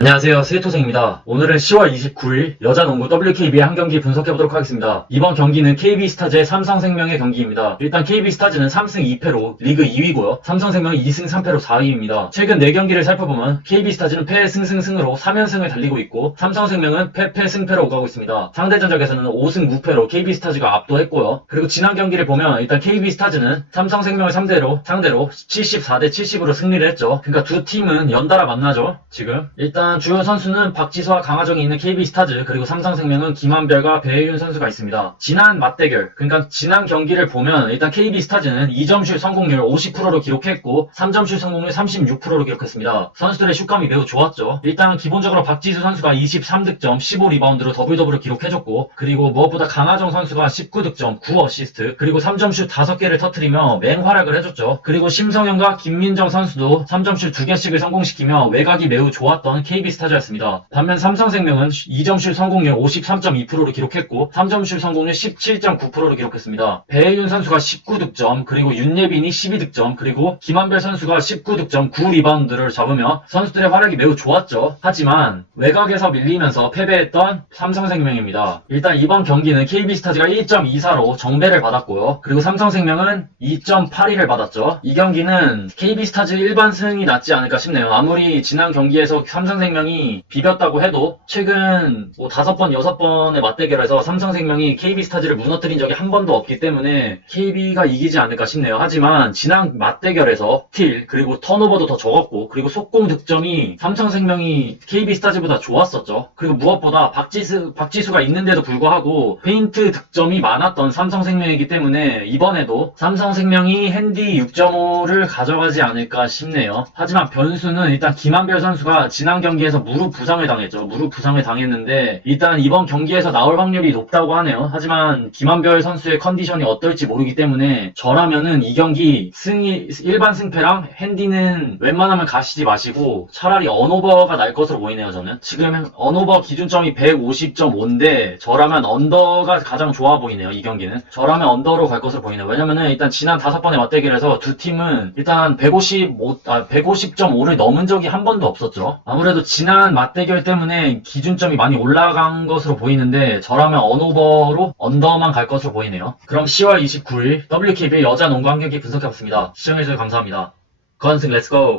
안녕하세요. 스위토생입니다. 오늘은 10월 29일 여자농구 WKB의 한 경기 분석해보도록 하겠습니다. 이번 경기는 KB스타즈의 삼성생명의 경기입니다. 일단 KB스타즈는 3승 2패로 리그 2위고요. 삼성생명이 2승 3패로 4위입니다. 최근 4경기를 살펴보면 KB스타즈는 패 승 승 승으로 3연승을 달리고 있고 삼성생명은 패 패 승패로 오가고 있습니다. 상대 전적에서는 5승 무패로 KB스타즈가 압도했고요. 그리고 지난 경기를 보면 일단 KB스타즈는 삼성생명을 상대로 상대로 74대 70으로 승리를 했죠. 그러니까 두 팀은 연달아 만나죠. 지금 일단 주요 선수는 박지수와 강하정이 있는 KB스타즈 그리고 삼성생명은 김한별과 배혜윤 선수가 있습니다. 지난 맞대결 그러니까 지난 경기를 보면 일단 KB스타즈는 2점슛 성공률 50%로 기록했고 3점슛 성공률 36%로 기록했습니다. 선수들의 슛감이 매우 좋았죠. 일단 기본적으로 박지수 선수가 23득점 15리바운드로 더블 더블을 기록해줬고 그리고 무엇보다 강하정 선수가 19득점 9어시스트 그리고 3점슛 5개를 터트리며 맹활약을 해줬죠. 그리고 심성현과 김민정 선수도 3점슛 2개씩을 성공시키며 외곽이 매우 좋았던 KB스타즈였습니다. 반면 삼성생명은 2점슛 성공률 53.2%로 기록했고 3점슛 성공률 17.9%로 기록했습니다. 배혜윤 선수가 19득점 그리고 윤예빈이 12득점 그리고 김한별 선수가 19득점 9리바운드를 잡으며 선수들의 활약이 매우 좋았죠. 하지만 외곽에서 밀리면서 패배했던 삼성생명입니다. 일단 이번 경기는 KB스타즈가 1.24로 정배를 받았고요. 그리고 삼성생명은 2.82를 받았죠. 이 경기는 KB스타즈 일반 승이 낫지 않을까 싶네요. 아무리 지난 경기에서 삼성 생명이 비볐다고 해도 최근 뭐 다섯 번, 여섯 번의 맞대결에서 삼성생명이 KB스타즈를 무너뜨린 적이 한 번도 없기 때문에 KB가 이기지 않을까 싶네요. 하지만 지난 맞대결에서 틸 그리고 턴오버도 더 적었고 그리고 속공 득점이 삼성생명이 KB스타즈보다 좋았었죠. 그리고 무엇보다 박지수, 박지수가 있는데도 불구하고 페인트 득점이 많았던 삼성생명이기 때문에 이번에도 삼성생명이 핸디 6.5를 가져가지 않을까 싶네요. 하지만 변수는 일단 김한별 선수가 지난 경 기에서 무릎 부상을 당했죠. 무릎 부상을 당했는데 일단 이번 경기에서 나올 확률이 높다고 하네요. 하지만 김한별 선수의 컨디션이 어떨지 모르기 때문에 저라면은 이 경기 승이 일반 승패랑 핸디는 웬만하면 가시지 마시고 차라리 언오버가 날 것으로 보이네요. 저는 지금 언오버 기준점이 150.5인데 저라면 언더가 가장 좋아 보이네요. 이 경기는 저라면 언더로 갈 것으로 보이네요. 왜냐면은 일단 지난 다섯 번의 맞대결에서 두 팀은 일단 155, 아, 150.5를 넘은 적이 한 번도 없었죠. 아무래도 지난 맞대결 때문에 기준점이 많이 올라간 것으로 보이는데 저라면 언오버로 언더만 갈 것으로 보이네요. 그럼 10월 29일 WKB의 여자 농구 한 경기 분석해봤습니다. 시청해주셔서 감사합니다. 건승 렛츠고!